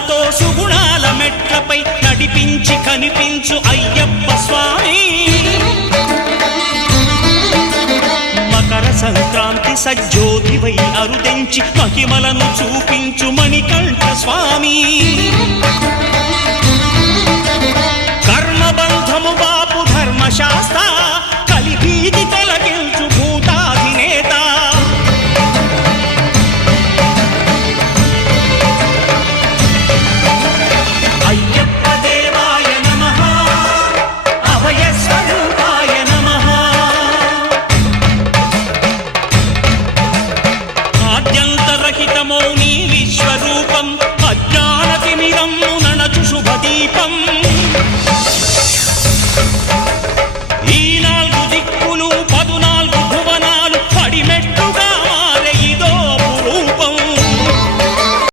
సుగుణాలతో సుగుణాల మెట్లపై నడిపించి కనిపించు అయ్యప్ప స్వామి మకర సంక్రాంతి సజ్జోతివై అరుదెంచి మహిమలను చూపించు మణికంఠ స్వామి